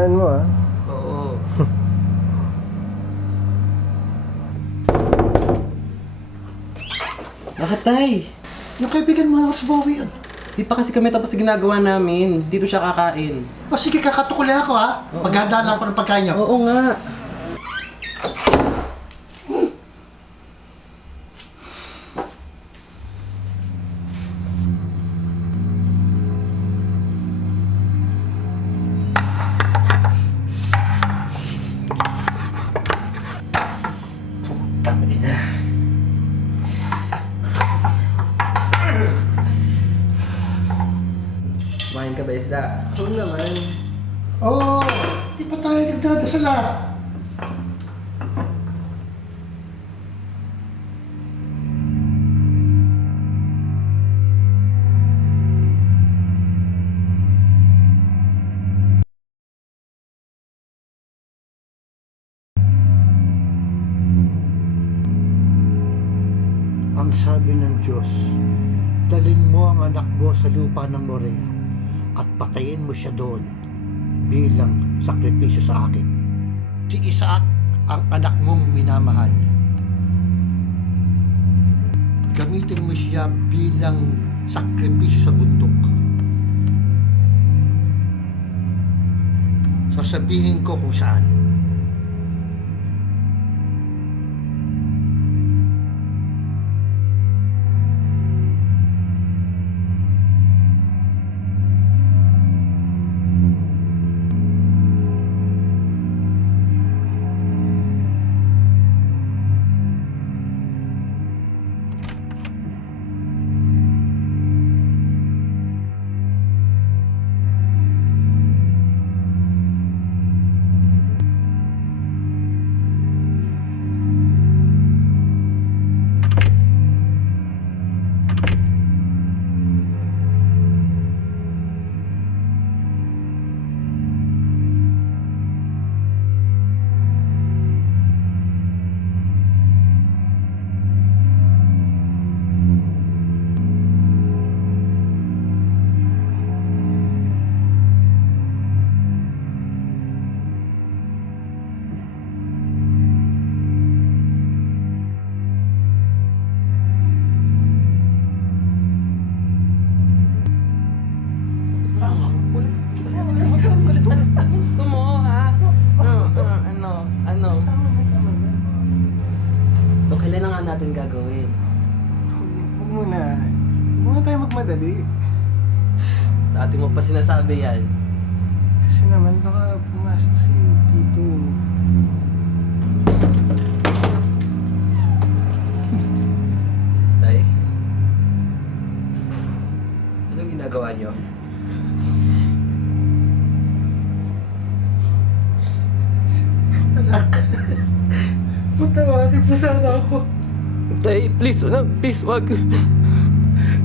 Tandaan mo, ha? Oo. Bakit, tay? Yung kaibigan mo na sa Bowie yun. Di pa kasi kami tapos sa ginagawa namin. Dito siya kakain. O sige, kakatukuli ako ha. Paghandaan ko ng pagkain niyo. Oo nga. Ina. Kumain ka ba, isda? Oo naman. Oo, di pa tayo nagdadasal ha. Ang sabi ng Diyos, dalhin mo ang anak mo sa lupa ng Morea at patayin mo siya doon bilang sakripisyo sa akin. Si Isaac ang anak mong minamahal. Gamitin mo siya bilang sakripisyo sa bundok. Sasabihin ko kung saan. Gusto mo, ha? Ano? So, kailan na nga natin gagawin? Huwag muna. Huwag muna tayo magmadali. Dati mo pa sinasabi yan. Kasi naman baka pumasok si Tito. Tay? Anong ginagawa niyo? Anak, patawarin mo sana ako. Tay, please, wag.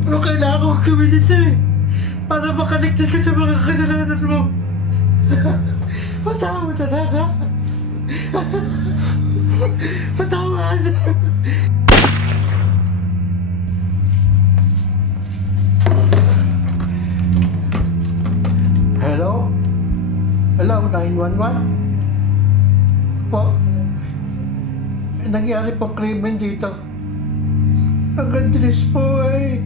Pero kailangan ko gawin ito eh. Para makaligtas ka sa mga kasalanan mo. Patawad na lang ha. Patawad. Hello? Hello, 911? Po, nangyari pong krimen dito. Ang gandris po eh.